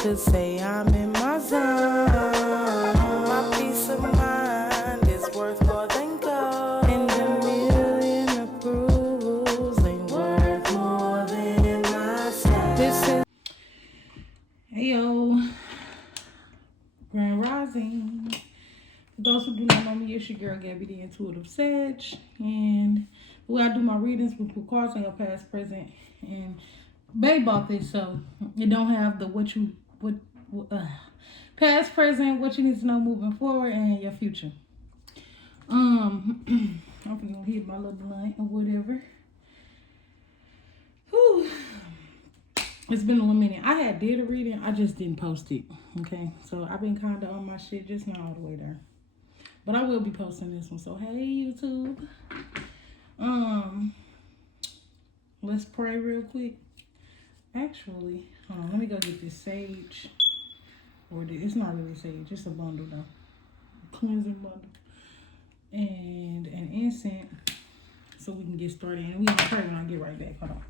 could say I'm in my zone. My peace of mind is worth more than gold. And a million approvals ain't worth more than my soul. This is Heyo, Grand Rising. For those who do not know me, it's your girl Gabby, the Intuitive Sage, and the way I do my readings, we put cards on your past, present, and babe bought this, so it don't have the past, present, what you need to know moving forward, and your future. I'm gonna hit my little blunt or whatever. Whew. It's been a little minute. I did a reading, I just didn't post it. Okay, so I've been kind of on my shit, just not all the way there. But I will be posting this one. So hey, YouTube. Let's pray real quick. Actually, hold on, let me go get this sage. It's not really sage, it's a bundle though. Cleansing bundle. And an incense, so we can get started. And we gonna pray when I get right back. Hold on.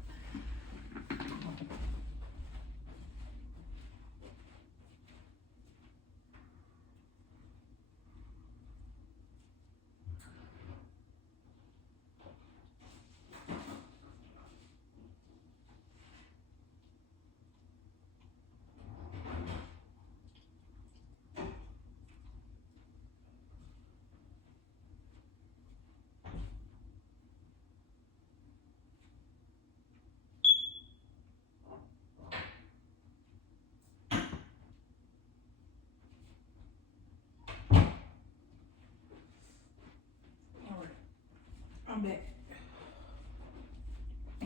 I'm back.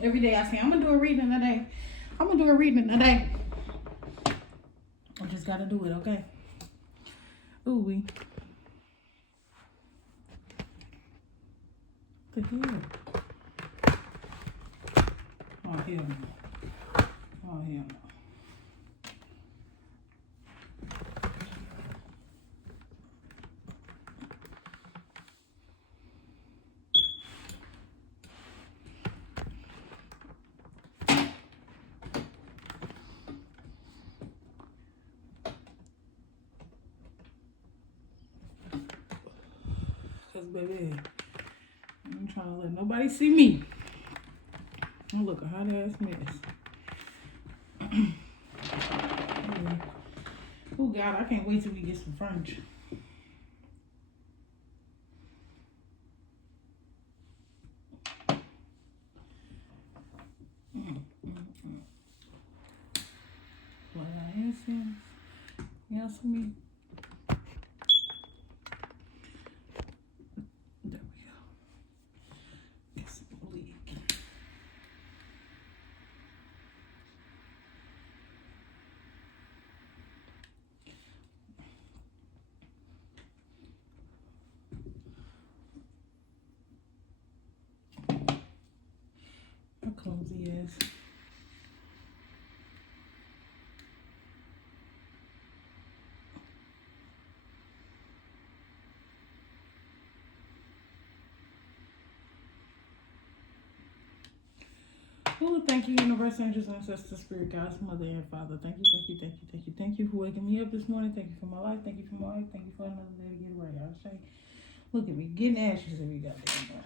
Every day I say, I'm gonna do a reading today. I'm gonna do a reading today. I just gotta do it, okay? Ooh, we. The hell? Oh, hell no. Oh, hell no. Cause baby, I'm trying to let nobody see me. Oh, look, a hot ass mess. Oh God, I can't wait till we get some furniture. Light our incense. Yes, me. There we go. Get some leak. How clumsy ass. Well, thank you, universe, angels, ancestors, spirit guides, mother and father. Thank you, thank you, thank you, thank you, thank you for waking me up this morning. Thank you for my life. Thank you for my life. Thank you for another day to get it right. I say, look at me, getting ashes every goddamn day.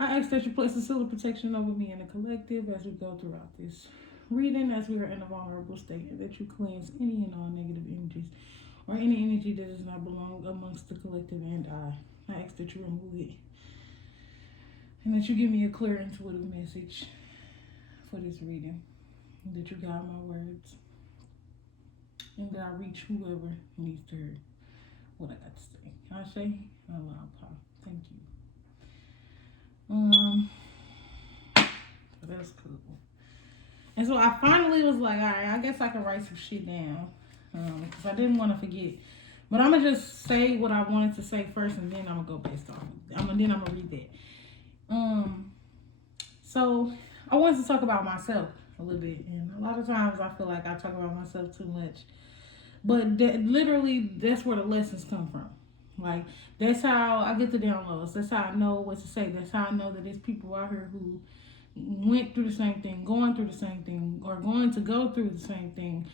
I ask that you place a seal of protection over me and the collective as we go throughout this reading, as we are in a vulnerable state, and that you cleanse any and all negative energies or any energy that does not belong amongst the collective and I ask that you remove it. And that you give me a clear, intuitive message for this reading. That you guide my words. And that I reach whoever needs to hear what I got to say. I say, Allah, Pop. Thank you. So that's cool. And so I finally was like, all right, I guess I can write some shit down. Because I didn't want to forget. But I'm going to just say what I wanted to say first, and then I'm going to go based off. Then I'm going to read that. So I wanted to talk about myself a little bit, and a lot of times I feel like I talk about myself too much, but literally that's where the lessons come from. Like, that's how I get the downloads. That's how I know what to say. That's how I know that there's people out here who went through the same thing, going through the same thing, or going to go through the same thing,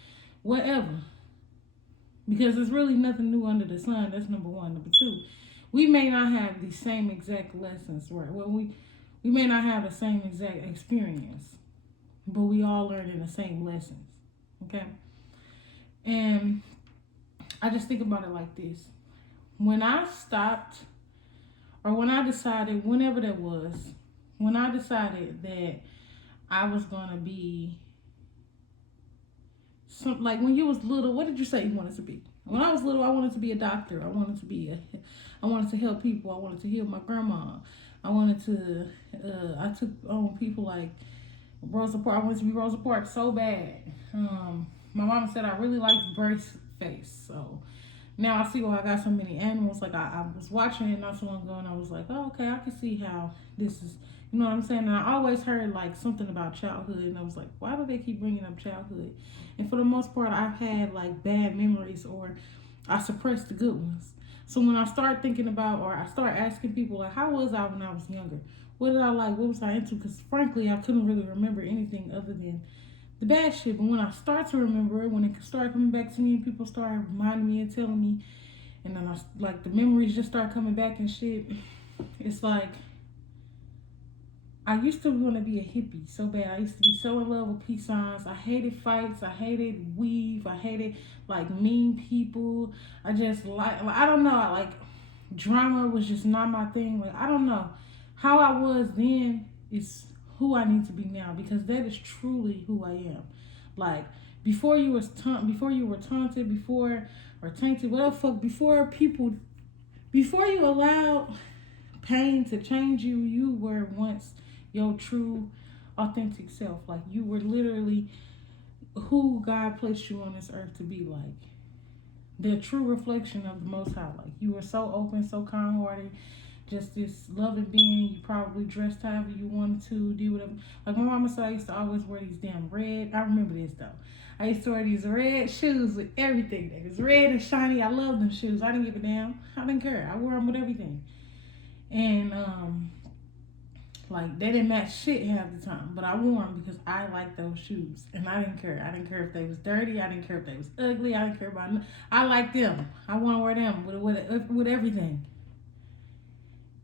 whatever. Because there's really nothing new under the sun. That's number one. Number two, we may not have the same exact lessons, right? Well, we may not have the same exact experience, but we all learn in the same lessons. Okay? And I just think about it like this. When I stopped, or when I decided, whenever that was, when I decided that I was going to be like when you was little, what did you say you wanted to be? When I was little, I wanted to be a doctor. I wanted to help people. I wanted to heal my grandma. I took on people like Rosa Parks. I wanted to be Rosa Parks so bad. My mama said I really liked Brace Face. So now I see why I got so many animals. Like I was watching it not so long ago and I was like, oh, okay, I can see how this is, you know what I'm saying? And I always heard like something about childhood and I was like, why do they keep bringing up childhood? And for the most part, I've had like bad memories or I suppressed the good ones. So when I start thinking about, or I start asking people like, how was I when I was younger? What did I like? What was I into? Because frankly, I couldn't really remember anything other than the bad shit. But when I start to remember it, when it started coming back to me and people started reminding me and telling me, and then like the memories just start coming back and shit, it's like, I used to want to be a hippie so bad. I used to be so in love with peace signs. I hated fights. I hated weave. I hated like mean people. I just like I don't know. Like drama was just not my thing. Like I don't know. How I was then is who I need to be now because that is truly who I am. Like before you were taunted, before or tainted, whatever fuck, before you allowed pain to change you, you were once your true, authentic self. Like you were literally who God placed you on this earth to be like. The true reflection of the Most High. Like you were so open, so kind-hearted, just this loving being. You probably dressed however you wanted to, do whatever. Like my mama said, I used to always wear these damn red. I remember this though. I used to wear these red shoes with everything. It was red and shiny. I loved them shoes. I didn't give a damn. I didn't care. I wore them with everything. And like they didn't match shit half the time, but I wore them because I liked those shoes, and I didn't care. I didn't care if they was dirty. I didn't care if they was ugly. I didn't care about. I liked them. I want to wear them with everything.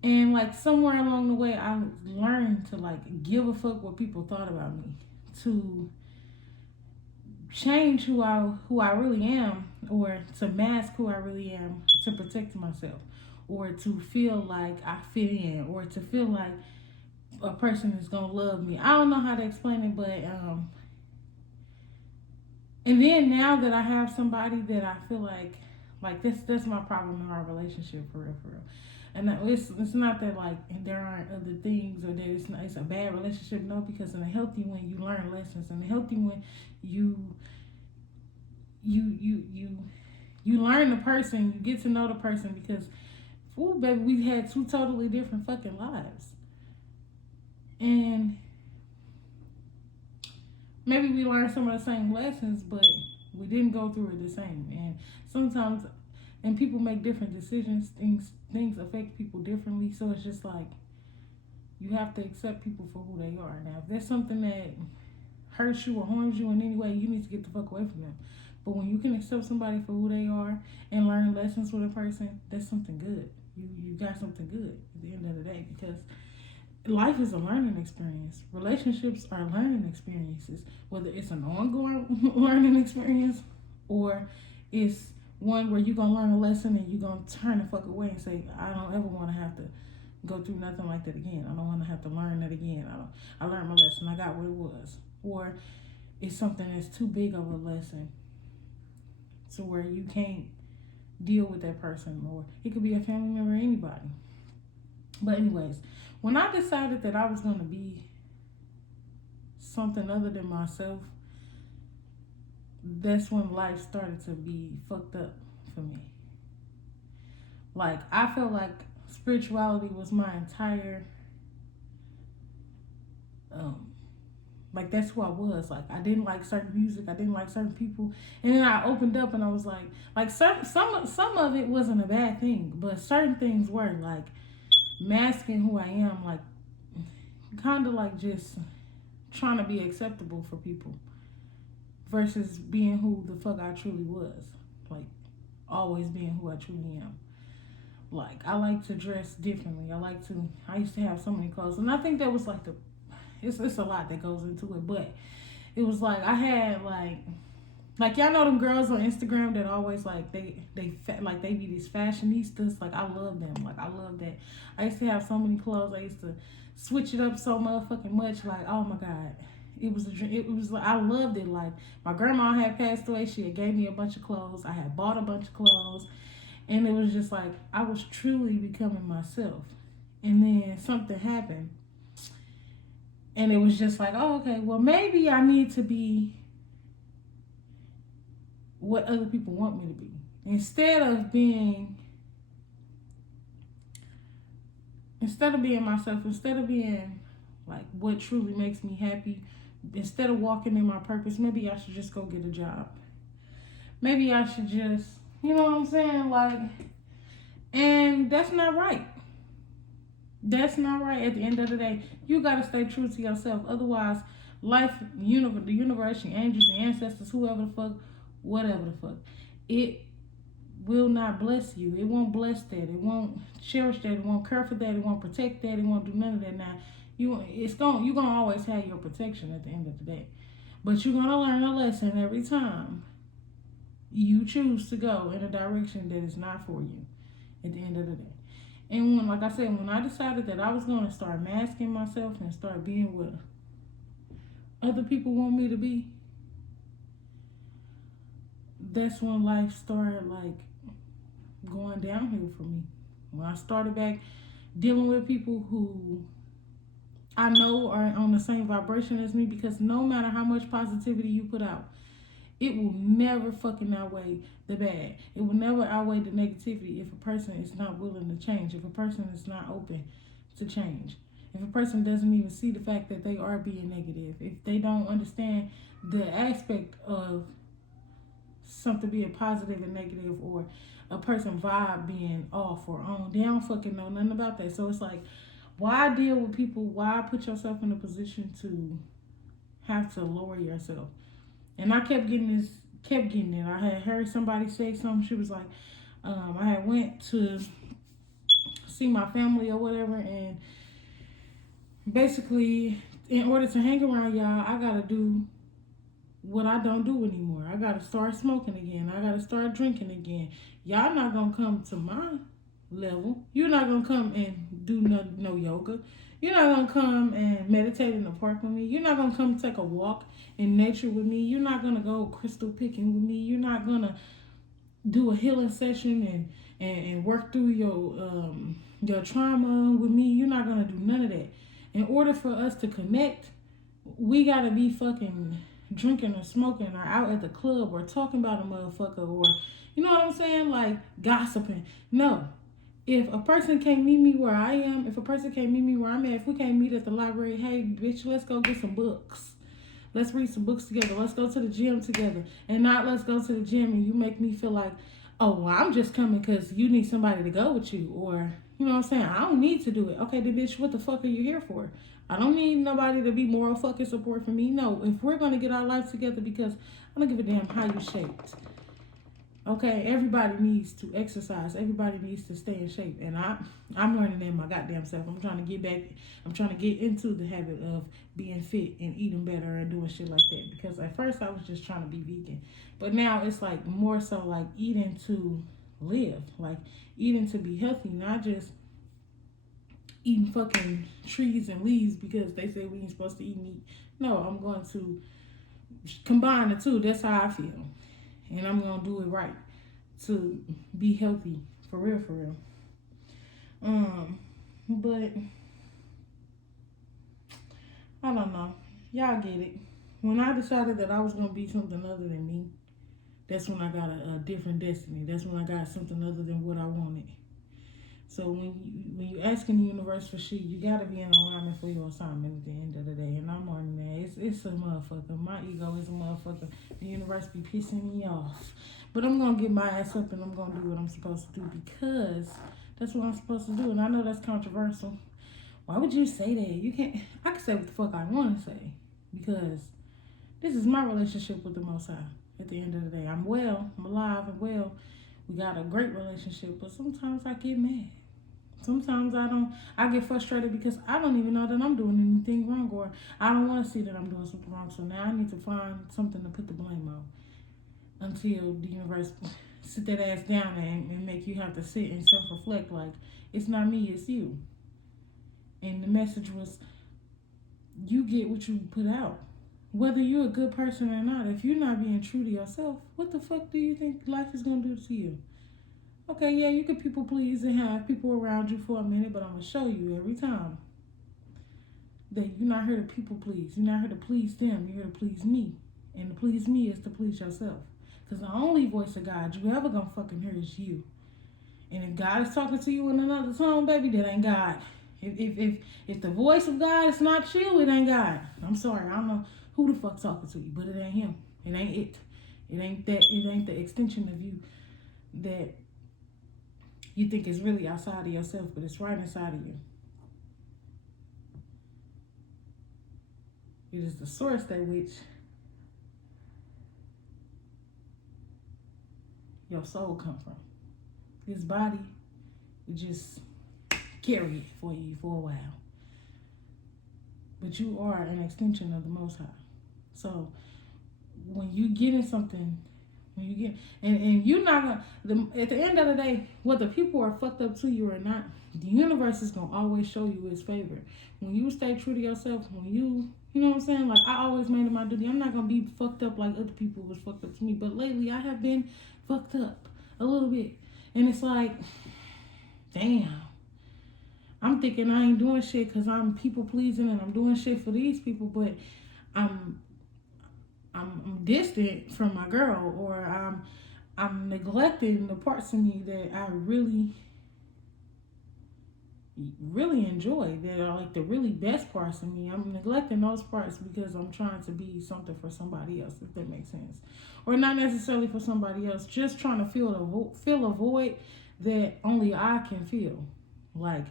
And like somewhere along the way, I learned to like give a fuck what people thought about me, to change who I really am, or to mask who I really am to protect myself, or to feel like I fit in, or to feel like a person is gonna love me. I don't know how to explain it, but and then now that I have somebody that I feel like that's my problem in our relationship for real. And it's not that like there aren't other things or that it's a bad relationship. No, because in a healthy one you learn lessons. In a healthy one you learn the person, you get to know the person because ooh, baby, we've had two totally different fucking lives. And maybe we learned some of the same lessons, but we didn't go through it the same. And sometimes, and people make different decisions. Things affect people differently. So it's just like, you have to accept people for who they are. Now, if there's something that hurts you or harms you in any way, you need to get the fuck away from them. But when you can accept somebody for who they are and learn lessons with a person, that's something good. You got something good at the end of the day, because life is a learning experience. Relationships are learning experiences, whether it's an ongoing learning experience or it's one where you're going to learn a lesson and you're going to turn the fuck away and say, I don't ever want to have to go through nothing like that again. I don't want to have to learn that again. I learned my lesson. I got what it was. Or it's something that's too big of a lesson to where you can't deal with that person, or it could be a family member or anybody. But anyways, when I decided that I was going to be something other than myself, that's when life started to be fucked up for me. Like, I felt like spirituality was my entire, like that's who I was. Like, I didn't like certain music, I didn't like certain people, and then I opened up and I was like some of it wasn't a bad thing, but certain things were like masking who I am, like kind of like just trying to be acceptable for people versus being who the fuck I truly was. Like, always being who I truly am. Like, I like to dress differently. I used to have so many clothes. And I think that was like it's a lot that goes into it. But it was like, I had like y'all know them girls on Instagram that always like, they be these fashionistas. Like, I love them. Like, I love that. I used to have so many clothes. I used to switch it up so motherfucking much. Like, oh my God. It was a dream. It was like, I loved it. Like, my grandma had passed away. She had gave me a bunch of clothes. I had bought a bunch of clothes. And it was just like, I was truly becoming myself. And then something happened. And it was just like, oh, okay, well, maybe I need to be what other people want me to be. Instead of being myself, instead of being like what truly makes me happy, instead of walking in my purpose, maybe I should just go get a job. Maybe I should just, you know what I'm saying? Like, and that's not right. That's not right. At the end of the day, you got to stay true to yourself. Otherwise, life, the universe, your angels, your ancestors, whoever the fuck, whatever the fuck, it will not bless you. It won't bless that. It won't cherish that. It won't care for that. It won't protect that. It won't do none of that. Now, you're gonna always have your protection at the end of the day, but you're gonna learn a lesson every time you choose to go in a direction that is not for you. At the end of the day. And when, like I said, when I decided that I was going to start masking myself and start being what other people want me to be, that's when life started like going downhill for me. When I started back dealing with people who I know are on the same vibration as me, because no matter how much positivity you put out, it will never fucking outweigh the bad. It will never outweigh the negativity if a person is not willing to change, if a person is not open to change, if a person doesn't even see the fact that they are being negative, if they don't understand the aspect of something being positive and negative, or a person vibe being off or on. They don't fucking know nothing about that. So it's like, why deal with people? Why put yourself in a position to have to lower yourself? And I kept getting it. I had heard somebody say something. She was like, I had went to see my family or whatever, and basically, in order to hang around y'all, I gotta do what I don't do anymore. I gotta start smoking again. I gotta start drinking again. Y'all not gonna come to my level. You're not gonna come and do no yoga. You're not gonna come and meditate in the park with me. You're not gonna come take a walk in nature with me. You're not gonna go crystal picking with me. You're not gonna do a healing session and work through your trauma with me. You're not gonna do none of that. In order for us to connect, we gotta be fucking drinking or smoking or out at the club or talking about a motherfucker, or you know what I'm saying, like gossiping. No. If a person can't meet me where I am, if a person can't meet me where I'm at, if we can't meet at the library, hey, bitch, let's go get some books. Let's read some books together. Let's go to the gym together. And not let's go to the gym and you make me feel like, oh, well, I'm just coming because you need somebody to go with you. Or, you know what I'm saying, I don't need to do it. Okay, then, bitch, what the fuck are you here for? I don't need nobody to be moral fucking support for me. No, if we're going to get our life together, because I don't give a damn how you shaped. Okay, everybody needs to exercise. Everybody needs to stay in shape. And I'm learning that my goddamn self. I'm trying to get back. I'm trying to get into the habit of being fit and eating better and doing shit like that. Because at first I was just trying to be vegan. But now it's like more so like eating to live. Like eating to be healthy. Not just eating fucking trees and leaves because they say we ain't supposed to eat meat. No, I'm going to combine the two. That's how I feel. And I'm going to do it right to be healthy, for real, for real. But, I don't know. Y'all get it. When I decided that I was going to be something other than me, that's when I got a different destiny. That's when I got something other than what I wanted. So when you asking the universe for shit, you gotta be in alignment for your assignment at the end of the day. And I'm on that. It's a motherfucker. My ego is a motherfucker. The universe be pissing me off. But I'm gonna get my ass up and I'm gonna do what I'm supposed to do because that's what I'm supposed to do. And I know that's controversial. Why would you say that? You can't. I can say what the fuck I want to say because this is my relationship with the Most High. At the end of the day, I'm well, I'm alive and well. We got a great relationship, but sometimes I get mad. Sometimes I get frustrated because I don't even know that I'm doing anything wrong, or I don't want to see that I'm doing something wrong. So now I need to find something to put the blame on until the universe sit that ass down and make you have to sit and self-reflect like, it's not me, it's you. And the message was, you get what you put out. Whether you're a good person or not, if you're not being true to yourself, what the fuck do you think life is going to do to you? Okay, yeah, you can people please and have people around you for a minute, but I'm going to show you every time that you're not here to people please. You're not here to please them. You're here to please me. And to please me is to please yourself. Because the only voice of God you ever going to fucking hear is you. And if God is talking to you in another tone, baby, that ain't God. If the voice of God is not you, it ain't God. I'm sorry, I don't know who the fuck talking to you, but it ain't him. It ain't it. It ain't that. It ain't the extension of you that you think is really outside of yourself, but it's right inside of you. It is the source that which your soul come from. This body, it just carry it for you for a while. But you are an extension of the Most High. So when you get in something, when you get and you're not gonna at the end of the day, whether people are fucked up to you or not, the universe is gonna always show you its favor. When you stay true to yourself, when you know what I'm saying? Like I always made it my duty. I'm not gonna be fucked up like other people was fucked up to me. But lately I have been fucked up a little bit. And it's like, damn. I'm thinking I ain't doing shit because I'm people pleasing and I'm doing shit for these people, but I'm distant from my girl, or I'm neglecting the parts of me that I really enjoy, that are like the really best parts of me. I'm neglecting those parts because I'm trying to be something for somebody else, if that makes sense. Or not necessarily for somebody else, just trying to fill a void that only I can feel. Like,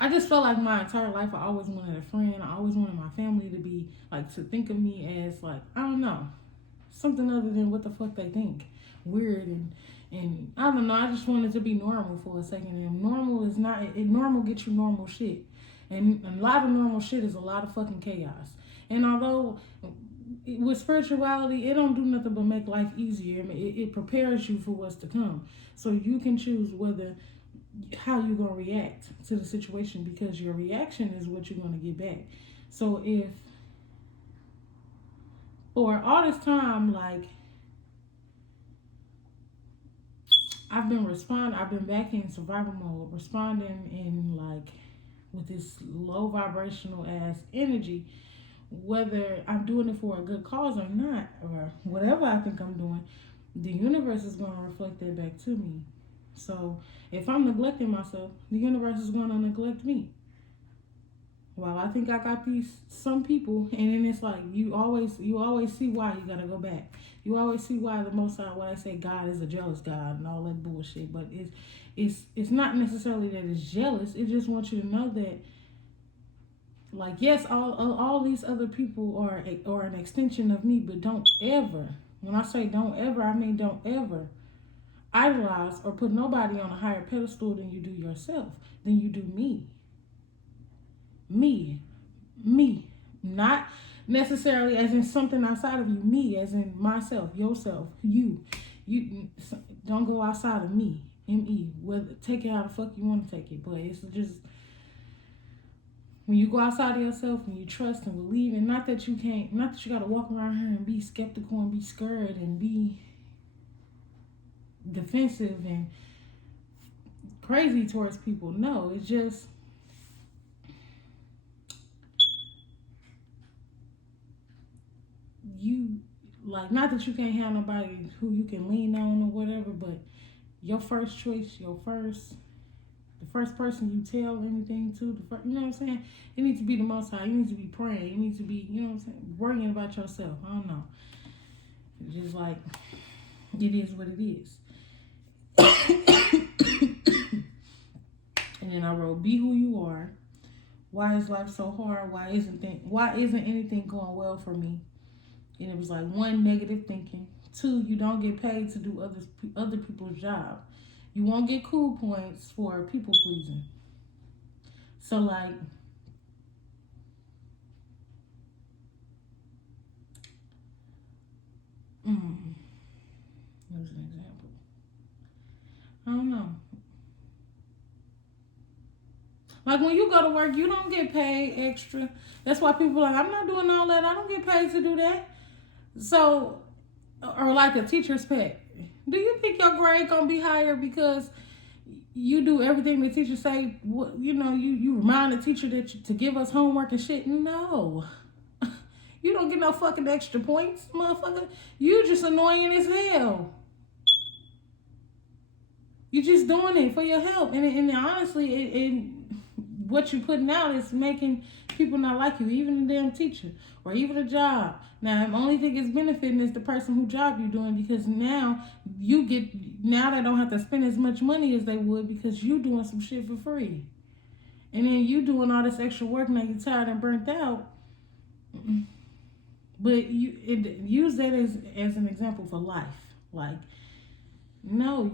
I just felt like my entire life I always wanted a friend. I always wanted my family to be, like, to think of me as, like, I don't know, something other than what the fuck they think. Weird and I don't know, I just wanted to be normal for a second. And normal is not, normal gets you normal shit. And a lot of normal shit is a lot of fucking chaos. And although with spirituality, it don't do nothing but make life easier. It prepares you for what's to come. So you can choose how you're going to react to the situation, because your reaction is what you're going to get back. So if for all this time, like, I've been back in survival mode, responding in like with this low vibrational ass energy, whether I'm doing it for a good cause or not, or whatever I think I'm doing, the universe is going to reflect that back to me. So if I'm neglecting myself, the universe is going to neglect me. Well, I think I got some people, and then it's like you always see why you gotta go back. You always see why the Most High, why I say God is a jealous God and all that bullshit. But it's not necessarily that it's jealous. It just wants you to know that, like, yes, all these other people are an extension of me, but don't ever. When I say don't ever, I mean don't ever idolize or put nobody on a higher pedestal than you do yourself, than you do me. Me, not necessarily as in something outside of you. Me, as in myself, yourself, you don't go outside of me. Me, whether take it how the fuck you want to take it, but it's just when you go outside of yourself and you trust and believe, and not that you gotta walk around here and be skeptical and be scared and be defensive and crazy towards people. No, it's just you, like, not that you can't have nobody who you can lean on or whatever, but your first choice, the first person you tell anything to, you know what I'm saying? It needs to be the Most High. You need to be praying. You need to be, you know what I'm saying, worrying about yourself. I don't know. It's just like, it is what it is. And then I wrote, be who you are. Why is life so hard? Why isn't anything going well for me? And it was like, 1, negative thinking. 2, you don't get paid to do other people's job. You won't get cool points for people pleasing. So like, here's an example. I don't know. Like when you go to work, you don't get paid extra. That's why people are like, I'm not doing all that. I don't get paid to do that. So, or like a teacher's pet. Do you think your grade gonna be higher because you do everything the teacher say? You know, you remind the teacher to give us homework and shit? No. You don't get no fucking extra points, motherfucker. You just annoying as hell. You just doing it for your help. And honestly, what you putting out is making people not like you, even the damn teacher or even a job. Now, the only thing it's benefiting is the person who job you're doing, because now they don't have to spend as much money as they would because you doing some shit for free. And then you doing all this extra work, now you're tired and burnt out. But use that as an example for life. Like, no,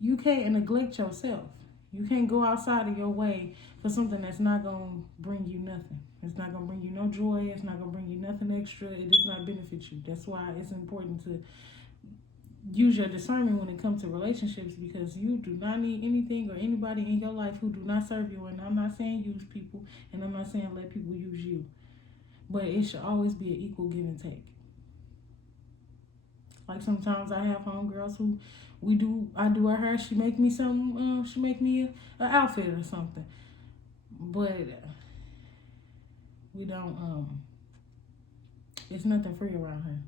you can't neglect yourself. You can't go outside of your way for something that's not going to bring you nothing. It's not going to bring you no joy. It's not going to bring you nothing extra. It does not benefit you. That's why it's important to use your discernment when it comes to relationships, because you do not need anything or anybody in your life who do not serve you. And I'm not saying use people, and I'm not saying let people use you. But it should always be an equal give and take. Like sometimes I have homegirls who I do her hair, she make me some, she make me an outfit or something. But we don't, it's nothing free around here.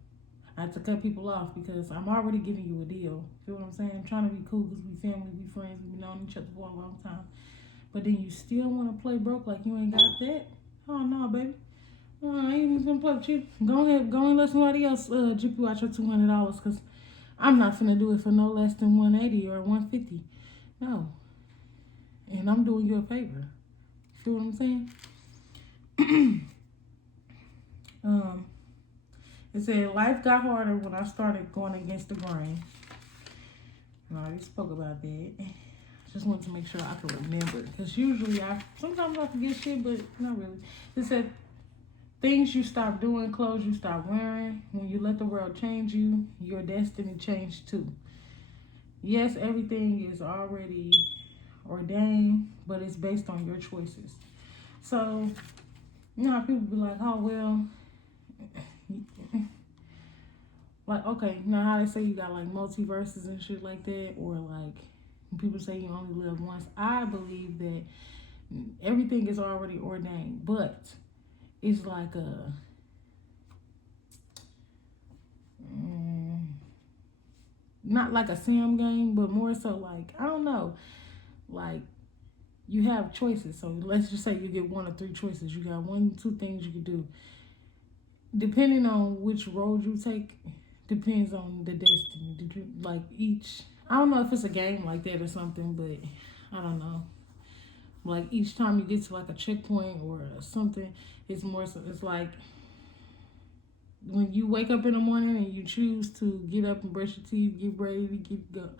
I have to cut people off because I'm already giving you a deal. Feel what I'm saying? I'm trying to be cool because we family, we friends, we've known each other for a long time. But then you still want to play broke like you ain't got that? Oh no, baby. I ain't even gonna play with you. Go ahead and let somebody else jip you out your $200, because I'm not finna do it for no less than $180 or $150. No. And I'm doing you a favor. Feel what I'm saying? It said, life got harder when I started going against the grain. I already spoke about that. Just wanted to make sure I could remember, because usually sometimes I forget shit, but not really. It said, things you stop doing, clothes you stop wearing. When you let the world change you, your destiny changed too. Yes, everything is already ordained, but it's based on your choices. So, you know how people be like, oh, well, like, okay, you know how they say you got like multiverses and shit like that, or like people say you only live once. I believe that everything is already ordained, but it's like not like a sim game, but more so like, I don't know, like you have choices. So let's just say you get 1 or 3 choices. You got 1, 2 things you can do. Depending on which road you take, depends on the destiny. Like I don't know if it's a game like that or something, but I don't know. Like each time you get to like a checkpoint or something, it's more so, it's like when you wake up in the morning and you choose to get up and brush your teeth, get ready to go,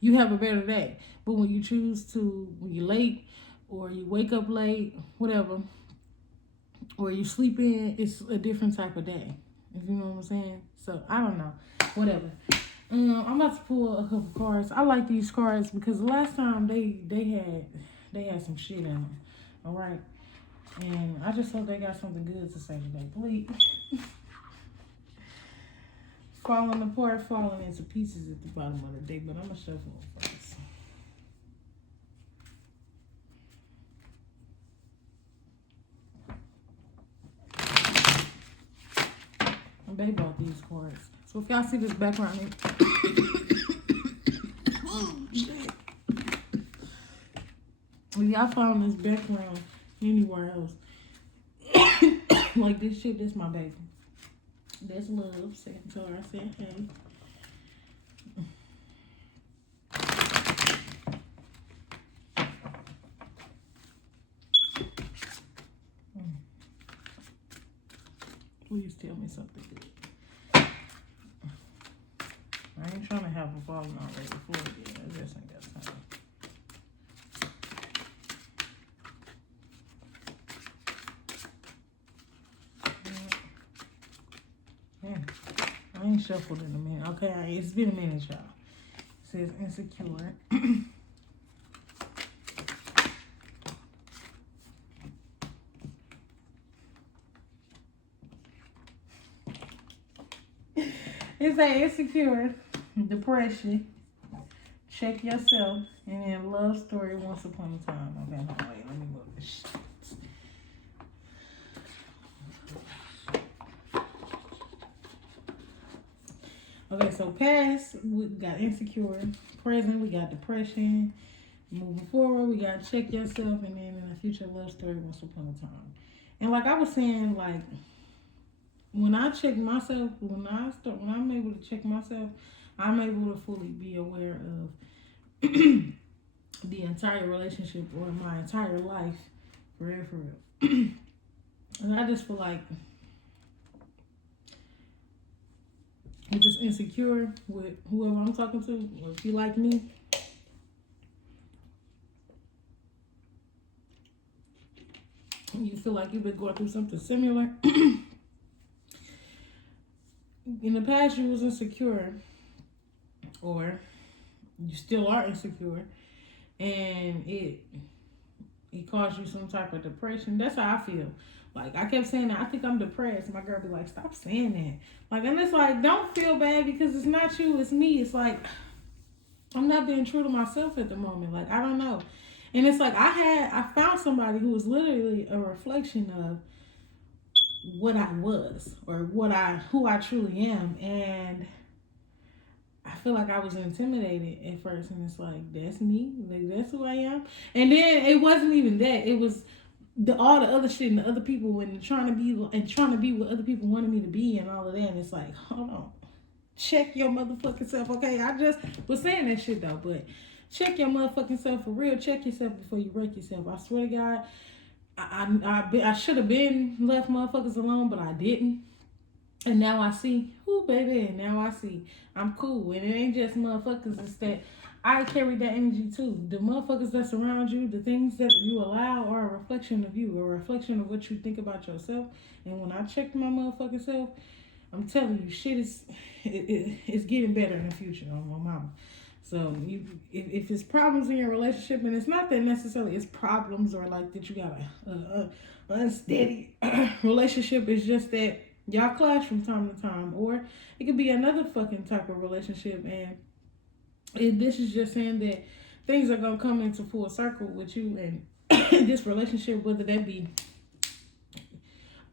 you have a better day. But when you choose to, when you're late or you wake up late, whatever, or you sleep in, it's a different type of day. If you know what I'm saying? So I don't know, whatever. I'm about to pull a couple cards. I like these cards because the last time they had some shit in them. All right. And I just hope they got something good to say today. Please. Falling apart, falling into pieces at the bottom of the day, but I'm going to shuffle them first. And they bought these cards. So if y'all see this background, oh, shit. If y'all found this background anywhere else, like this shit, this my baby. That's love. So I said, hey. Please tell me something good. I ain't trying to have them falling already before again. I just ain't got time. Yeah. I ain't shuffled in a minute. Okay, it's been a minute, y'all. It says insecure. It says insecure, depression, check yourself, and then love story once upon a time. Okay, hold on, wait, let me move this shit. Okay, so past, we got insecure. Present, we got depression. Moving forward, we got check yourself, and then in the future, love story once upon a time. And like I was saying, like when I check myself, when I'm able to check myself, I'm able to fully be aware of the entire relationship or my entire life, for real, for real. And I just feel like you're just insecure with whoever I'm talking to, or if you like me. You feel like you've been going through something similar. In the past, you was insecure, or you still are insecure, and it caused you some type of depression. That's how I feel. Like, I kept saying that, I think I'm depressed. My girl be like, stop saying that. Like, and it's like, don't feel bad because it's not you, it's me. It's like, I'm not being true to myself at the moment. Like, I don't know. And it's like, I found somebody who was literally a reflection of what I was, or who I truly am. And I feel like I was intimidated at first, and it's like, that's me, like that's who I am. And then it wasn't even that, it was all the other shit and the other people, and trying to be what other people wanted me to be and all of that. And it's like, hold on, check your motherfucking self. Okay, I just was saying that shit though, but check your motherfucking self for real. Check yourself before you wreck yourself. I swear to God, I should have been left motherfuckers alone, but I didn't. And now I see, ooh, baby, now I see I'm cool. And it ain't just motherfuckers, it's that I carry that energy too. The motherfuckers that surround you, the things that you allow are a reflection of you, a reflection of what you think about yourself. And when I checked my motherfucking self, I'm telling you, shit is, it's getting better in the future on my mama. So if it's problems in your relationship, and it's not that necessarily it's problems or like that you got a unsteady relationship, it's just that y'all clash from time to time, or it could be another fucking type of relationship. And this is just saying that things are gonna come into full circle with you and this relationship, whether that be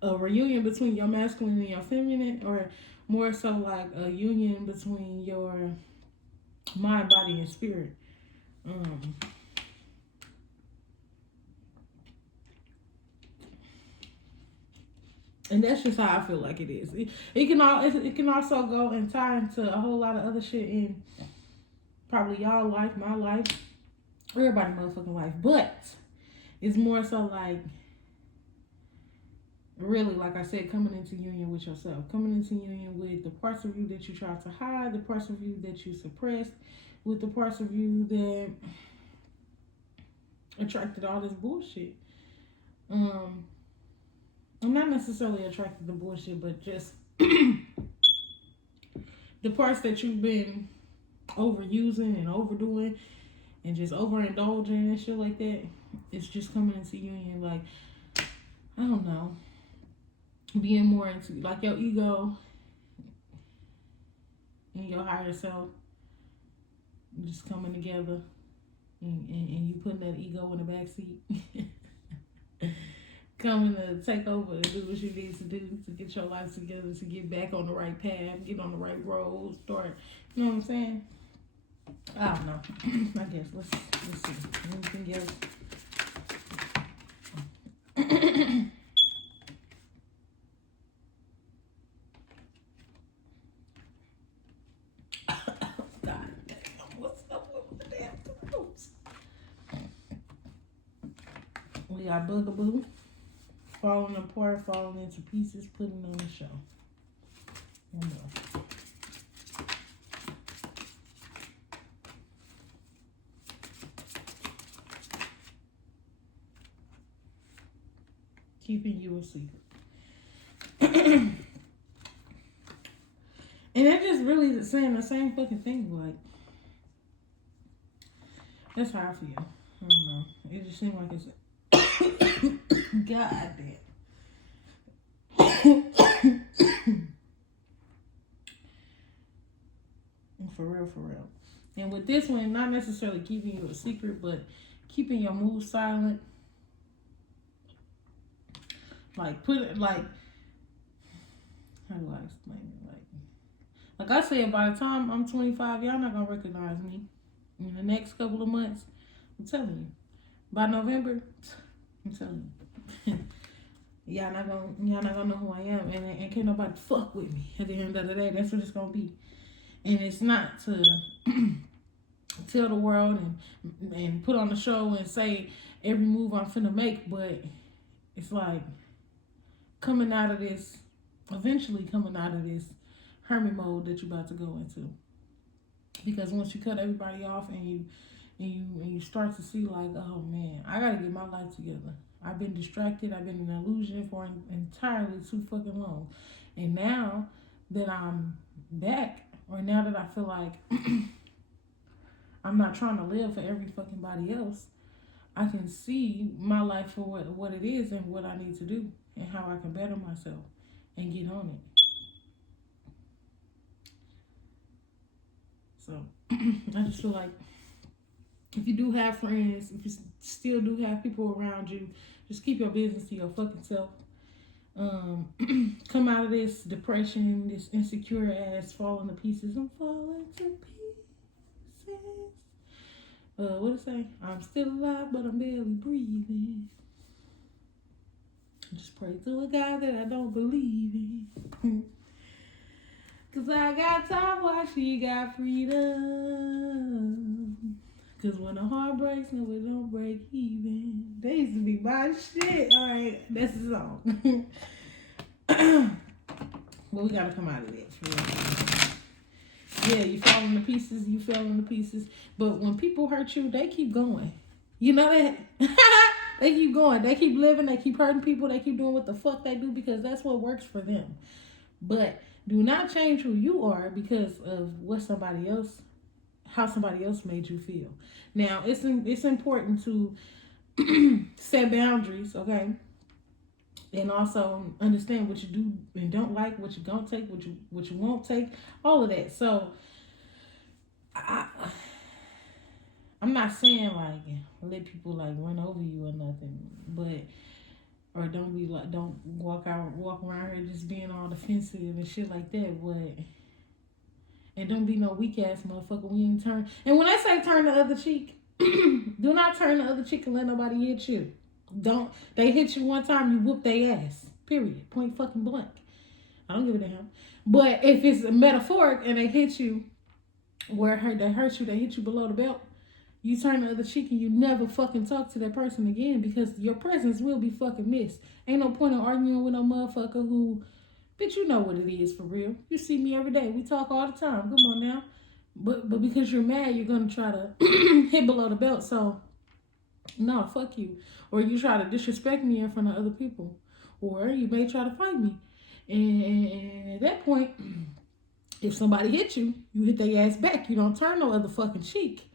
a reunion between your masculine and your feminine, or more so like a union between your mind, body, and spirit. And that's just how I feel like it is. It can also go and tie into a whole lot of other shit in probably y'all life, my life, everybody motherfucking life. But it's more so like, really, like I said, coming into union with yourself, coming into union with the parts of you that you try to hide, the parts of you that you suppressed, with the parts of you that attracted all this bullshit. I'm not necessarily attracted to bullshit, but just the parts that you've been overusing and overdoing and just overindulging and shit like that. It's just coming into union, like, I don't know, being more into like your ego and your higher self just coming together, and you putting that ego in the back seat. Coming to take over and do what you need to do to get your life together, to get back on the right path, get on the right road, start, you know what I'm saying? I don't know. I guess let's see. Anything else? God damn, what's up with the damn throats? We got Bugaboo. falling apart, falling into pieces, putting on the show. One more. Keeping you a secret. And they're just really saying the same fucking thing. Like, that's how I feel. I don't know. It just seems like it's God damn. For real, for real. And with this one, not necessarily keeping you a secret, but keeping your mood silent. Like, put it, like, how do I explain it? Like I said, by the time I'm 25, y'all not gonna recognize me. In the next couple of months, I'm telling you. By November, I'm telling you. y'all not gonna know who I am, and can't nobody fuck with me. At the end of the day, that's what it's gonna be. And it's not to tell the world and put on the show and say every move I'm finna make, but it's like eventually coming out of this hermit mode that you're about to go into. Because once you cut everybody off and you start to see like, oh man, I gotta get my life together. I've been distracted. I've been in an illusion for entirely too fucking long. And now that I'm back, or now that I feel like I'm not trying to live for every fucking body else, I can see my life for what it is and what I need to do and how I can better myself and get on it. So I just feel like if you do have friends, if you still do have people around you, just keep your business to your fucking self. Come out of this depression, this insecure ass falling to pieces. I'm falling to pieces. What it say? I'm still alive, but I'm barely breathing. Just pray to a God that I don't believe in. Cause I got time while she got freedom. Cause when the heart breaks, no, it don't break even. They used to be my shit. Alright, that's the song. But we gotta come out of that for real. Yeah, you fall into pieces, you fell into pieces. But when people hurt you, they keep going. You know that? They keep going. They keep living, they keep hurting people, they keep doing what the fuck they do because that's what works for them. But do not change who you are because of how somebody else made you feel. Now, it's important to set boundaries, okay? And also understand what you do and don't like, what you don't take, what you won't take, all of that. So, I'm not saying like let people like run over you or nothing, but or don't walk around here just being all defensive and shit like that, but and don't be no weak ass motherfucker. We ain't turn. And when I say turn the other cheek, do not turn the other cheek and let nobody hit you. Don't. They hit you one time, you whoop their ass. Period. Point fucking blank. I don't give a damn. But if it's metaphoric and they hit you where they hurt you, they hit you below the belt, you turn the other cheek and you never fucking talk to that person again because your presence will be fucking missed. Ain't no point in arguing with no motherfucker who, bitch, you know what it is for real. You see me every day. We talk all the time. Come on now. But because you're mad, you're going to try to hit below the belt. So, no, fuck you. Or you try to disrespect me in front of other people. Or you may try to fight me. And at that point, if somebody hit you, you hit their ass back. You don't turn no other fucking cheek.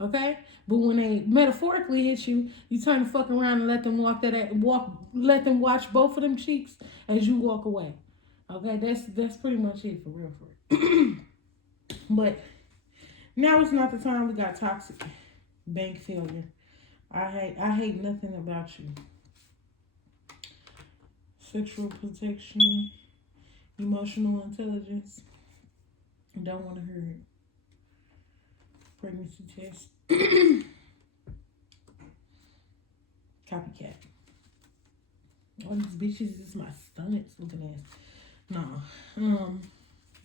Okay? But when they metaphorically hit you, you turn the fuck around and let them let them watch both of them cheeks as you walk away. Okay? That's pretty much it for real. But now it's not the time. We got toxic bank failure. I hate nothing about you. Sexual protection, emotional intelligence. Don't want to hear it. Pregnancy test. Copycat. All these bitches is my stomach's looking ass. Nah.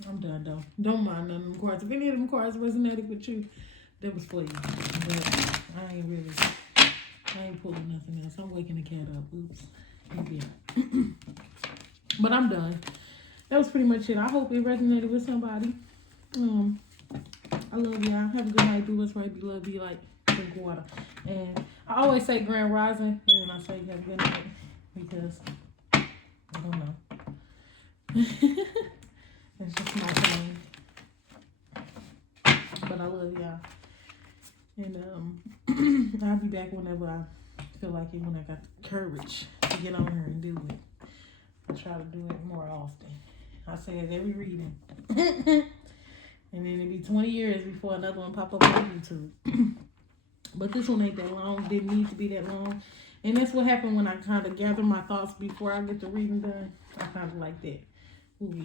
I'm done though. Don't mind none of them cards. If any of them cards resonated with you, that was for you. But I ain't pulling nothing else. I'm waking the cat up. Oops. Yeah. But I'm done. That was pretty much it. I hope it resonated with somebody. I love y'all. Have a good night. Do what's right. Be love. Be like. Drink water. And I always say grand rising, and then I say have a good night because I don't know. It's just my thing. But I love y'all. And I'll be back whenever I feel like it, when I got the courage to get on here and do it. I try to do it more often. I say it every reading. And then it'll be 20 years before another one pop up on YouTube. But this one ain't that long. Didn't need to be that long. And that's what happened when I kind of gather my thoughts before I get the reading done. I kind of like that. Ooh.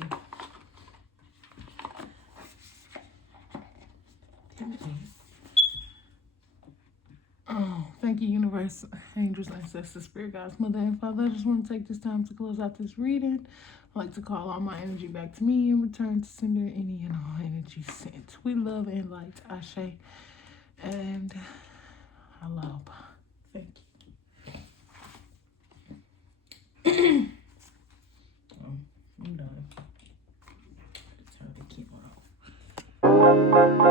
Oh, thank you, universe, angels, ancestors, spirit guides, mother and father. I just want to take this time to close out this reading. I'd like to call all my energy back to me and return to sender any and all energy sent. We love and light. Ashe. And hello. Thank you. I'm done. Turn the camera off.